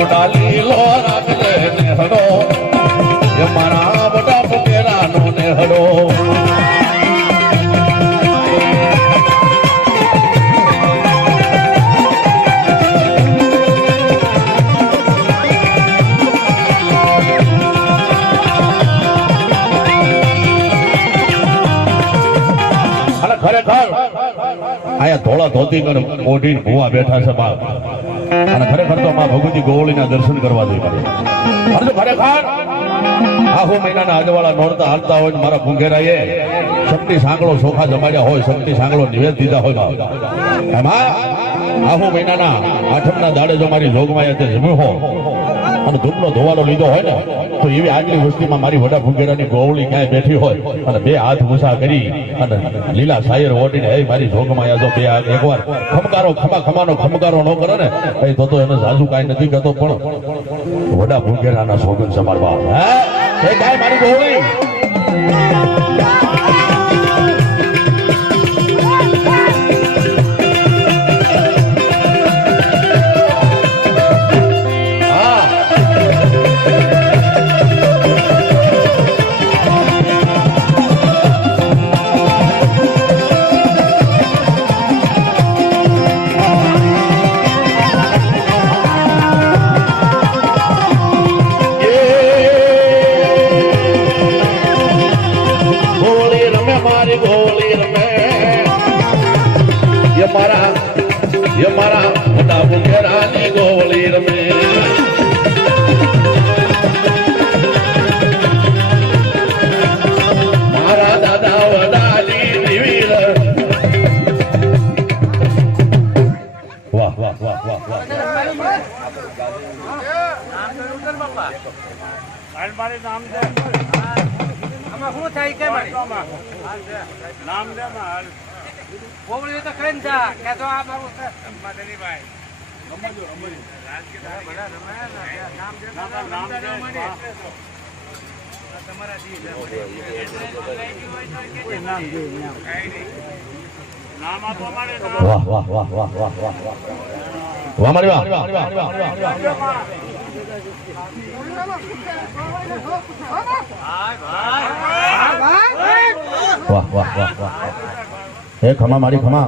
મોટા લીલો રાખજે નેહડો. એ મારા મોટા પુકેરાનો નેહડો. ખરેખર આયા ધોળા ધોતી અને મોઢી ભૂવા બેઠા છે બાપ. અને ખરેખર તો માં ભગવતી ગોવળીના દર્શન કરવા જઈ પડે અને જો ખરેખર આખો મહિનાના આજવાળા નોરતા હાલતા હોય મારા ભૂંઘેરાએ શક્તિ સાંકળો ચોખા જમાડ્યા હોય, શક્તિ સાંકળો નિવેદ દીધા હોય એમાં આખો મહિનાના આઠમના દાડે જો મારી જોગમાં જમ્યું હો અને ધૂપનો ધોવાનો લીધો હોય ને, તો એવી આગલી વસ્તીમાં મારી વડા ભૂંગેરાની ગોવળી ક્યાંય બેઠી હોય અને બે હાથ મૂસા કરી અને લીલા સાયર ઓટીને હે મારી જોગમાં જો બે હાથ એકવાર. ખમકારો ખમા ખમાનો, ખમકારો ન કરે ને, એ તો એને જાજુ કાંઈ નથી કહેતો, પણ વડા ભૂંગેરાના સોગન સમારવા. હે? એ કાંઈ મારી ગોવળી. વાહ વાહ વાહ વાહ વાહ વાહ વાહ વાહ મારી વાહ. વાહ વાહ વાહ વાહ હે ખમા મારી ખમા.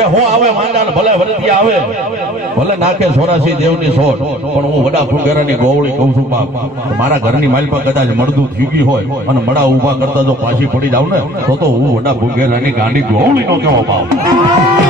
કે હું આવે માંડા ને ભલે વરતી આવે. ભલે નાખે સોરાસી દેવની સોટ, પણ હું વડા ફુગેરાની ગોવળી કહું છું, બાપ. મારા ઘરની માલપા કદાચ મળદું થયું હોય, અને મડા ઊભા કરતા જો પાછી પડી જાવ ને, તો તો હું વડા ફુગેરાની ગાંડી ગોવળી નો કેવો બાપ.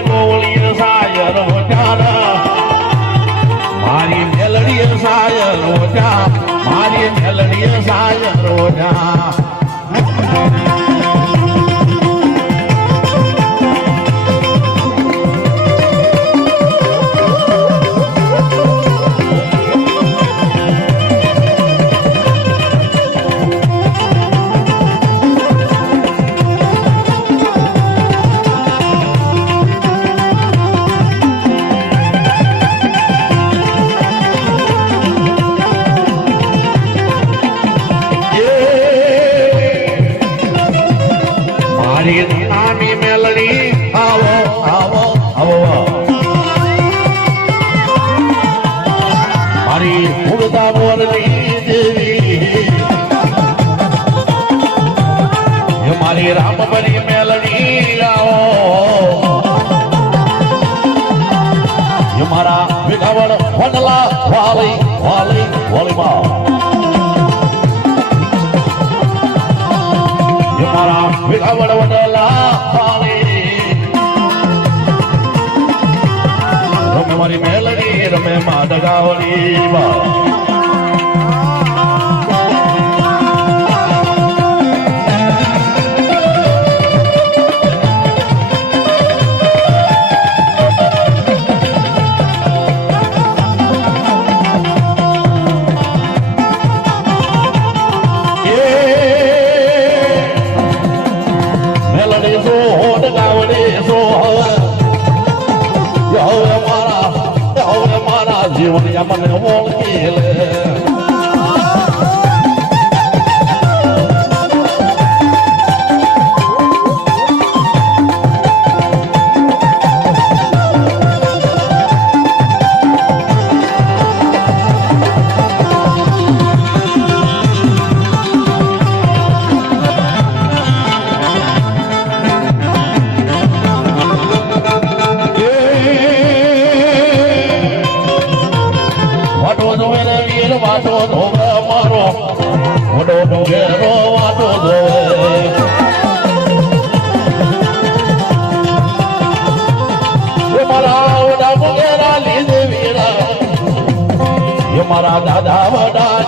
ગોળી સાયર મોટારા મારી મેલડી સાયર મોટા મારી મેલડી સાયર મોટા મારા વિઘાવડ વનલા વાલી વાલી, વાલીમાં. મારા વિઘાવડ વનલા વાલી. રમે મારી મેલડી, રમે મા દગાવડી હવે મારા હવે મારા જીવન મને ઓળખી વાટો ધોવે મારો. વડો ડોગેરો વાટો ધોવે. મારા મારા દાદા વડા